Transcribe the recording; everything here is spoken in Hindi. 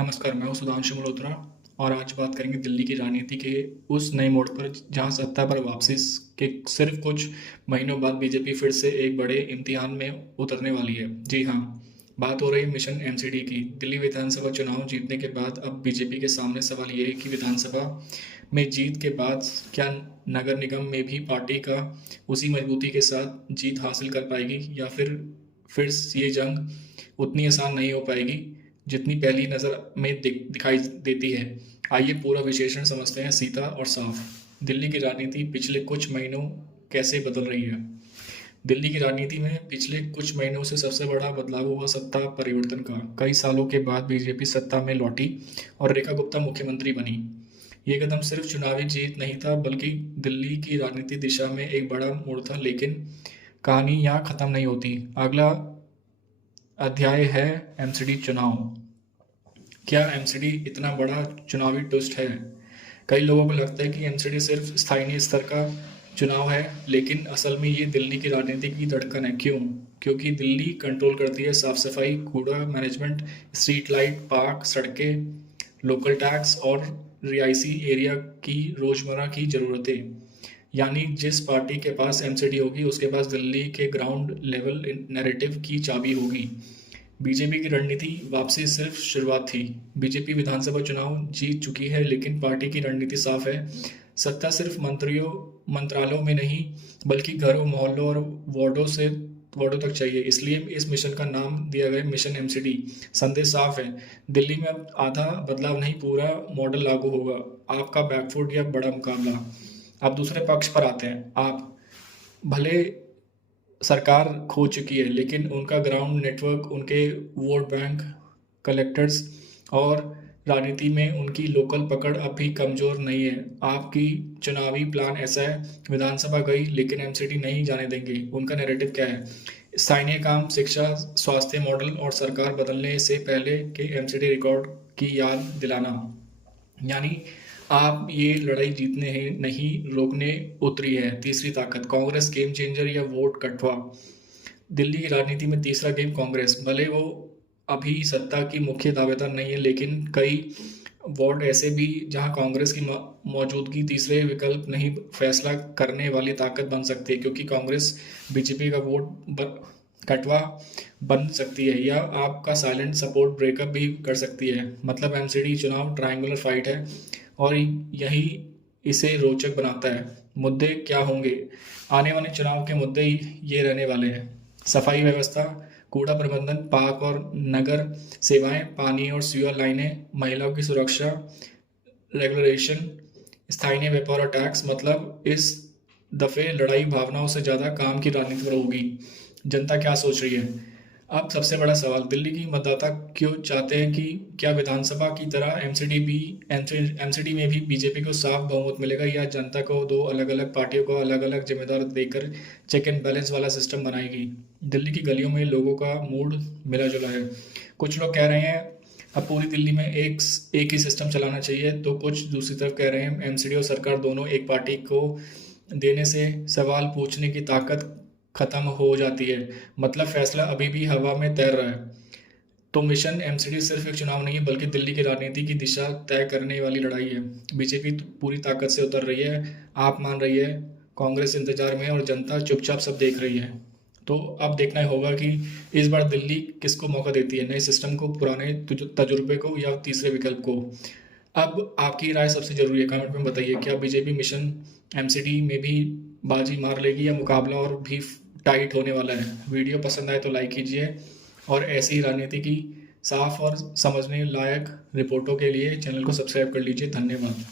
नमस्कार, मैं हूँ सुधांशु मल्होत्रा और आज बात करेंगे दिल्ली की राजनीति के उस नए मोड़ पर जहाँ सत्ता पर वापसी के सिर्फ कुछ महीनों बाद बीजेपी फिर से एक बड़े इम्तिहान में उतरने वाली है। जी हाँ, बात हो रही है मिशन एमसीडी की। दिल्ली विधानसभा चुनाव जीतने के बाद अब बीजेपी के सामने सवाल ये है कि विधानसभा में जीत के बाद क्या नगर निगम में भी पार्टी का उसी मजबूती के साथ जीत हासिल कर पाएगी या फिर ये जंग उतनी आसान नहीं हो पाएगी जितनी पहली नज़र में दिखाई देती है। आइए पूरा विश्लेषण समझते हैं सीधा और साफ। दिल्ली की राजनीति पिछले कुछ महीनों कैसे बदल रही है। दिल्ली की राजनीति में पिछले कुछ महीनों से सबसे बड़ा बदलाव हुआ सत्ता परिवर्तन का। कई सालों के बाद बीजेपी सत्ता में लौटी और रेखा गुप्ता मुख्यमंत्री बनी। ये कदम सिर्फ चुनावी जीत नहीं था बल्कि दिल्ली की राजनीति दिशा में एक बड़ा मोड़ था। लेकिन कहानी यहाँ खत्म नहीं होती। अगला अध्याय है एमसीडी चुनाव। क्या एमसीडी इतना बड़ा चुनावी ट्विस्ट है? कई लोगों को लगता है कि एमसीडी सिर्फ स्थानीय स्तर का चुनाव है, लेकिन असल में ये दिल्ली की राजनीति की धड़कन है। क्यों? क्योंकि दिल्ली कंट्रोल करती है साफ सफाई, कूड़ा मैनेजमेंट, स्ट्रीट लाइट, पार्क, सड़कें, लोकल टैक्स और रिहायशी एरिया की रोजमर्रा की ज़रूरतें। यानी जिस पार्टी के पास एमसीडी होगी उसके पास दिल्ली के ग्राउंड लेवल नैरेटिव की चाबी होगी। बीजेपी की रणनीति वापसी सिर्फ शुरुआत थी। बीजेपी विधानसभा चुनाव जीत चुकी है लेकिन पार्टी की रणनीति साफ है। सत्ता सिर्फ मंत्रालयों में नहीं बल्कि घरों, मोहल्लों और वार्डों तक चाहिए। इसलिए इस मिशन का नाम दिया गया मिशन एमसीडी। संदेश साफ है, दिल्ली में अब आधा बदलाव नहीं पूरा मॉडल लागू होगा। आपका बैकफुट या बड़ा मुकाबला। अब दूसरे पक्ष पर आते हैं। आप भले सरकार खो चुकी है लेकिन उनका ग्राउंड नेटवर्क, उनके वोट बैंक, कलेक्टर्स और राजनीति में उनकी लोकल पकड़ अब भी कमज़ोर नहीं है। आपकी चुनावी प्लान ऐसा है, विधानसभा गई लेकिन एमसीडी नहीं जाने देंगे। उनका नैरेटिव क्या है? स्थानीय काम, शिक्षा, स्वास्थ्य मॉडल और सरकार बदलने से पहले के एमसीडी रिकॉर्ड की याद दिलाना। यानी आप ये लड़ाई जीतने हैं नहीं रोकने उतरी है। तीसरी ताकत, कांग्रेस गेम चेंजर या वोट कटवा। दिल्ली की राजनीति में तीसरा गेम कांग्रेस। भले वो अभी सत्ता की मुख्य दावेदार नहीं है लेकिन कई वार्ड ऐसे भी जहां कांग्रेस की मौजूदगी तीसरे विकल्प नहीं फैसला करने वाली ताकत बन सकती है। क्योंकि कांग्रेस बीजेपी का कटवा बन सकती है या आपका साइलेंट सपोर्ट ब्रेकअप भी कर सकती है। मतलब एमसीडी चुनाव ट्रायंगुलर फाइट है और यही इसे रोचक बनाता है। मुद्दे क्या होंगे? आने वाले चुनाव के मुद्दे ये रहने वाले हैं। सफाई व्यवस्था, कूड़ा प्रबंधन, पार्क और नगर सेवाएं, पानी और सीवर लाइनें, महिलाओं की सुरक्षा, रेगुलेशन, स्थानीय व्यापार और टैक्स। मतलब इस दफे लड़ाई भावनाओं से ज़्यादा काम की राजनीति पर होगी। जनता क्या सोच रही है? अब सबसे बड़ा सवाल, दिल्ली की मतदाता क्यों चाहते हैं कि क्या विधानसभा की तरह एमसीडी में भी बीजेपी को साफ बहुमत मिलेगा या जनता को दो अलग अलग पार्टियों को अलग अलग जिम्मेदार देकर चेक एंड बैलेंस वाला सिस्टम बनाएगी? दिल्ली की गलियों में लोगों का मूड मिला जुला है। कुछ लोग कह रहे हैं अब पूरी दिल्ली में एक ही सिस्टम चलाना चाहिए, तो कुछ दूसरी तरफ कह रहे हैं एमसीडी और सरकार दोनों एक पार्टी को देने से सवाल पूछने की ताकत खत्म हो जाती है। मतलब फैसला अभी भी हवा में तैर रहा है। तो मिशन एमसीडी सिर्फ एक चुनाव नहीं है बल्कि दिल्ली की राजनीति की दिशा तय करने वाली लड़ाई है। बीजेपी पूरी ताकत से उतर रही है, आप मान रही है, कांग्रेस इंतजार में और जनता चुपचाप सब देख रही है। तो अब देखना होगा कि इस बार दिल्ली किसको मौका देती है, नए सिस्टम को, पुराने तजुर्बे को या तीसरे विकल्प को। अब आपकी राय सबसे जरूरी है, कमेंट में बताइए। क्या बीजेपी मिशन एमसीडी में भी बाजी मार लेगी या मुकाबला और भी टाइट होने वाला है? वीडियो पसंद आए तो लाइक कीजिए और ऐसी ही राजनीति की साफ और समझने लायक रिपोर्टों के लिए चैनल को सब्सक्राइब कर लीजिए। धन्यवाद।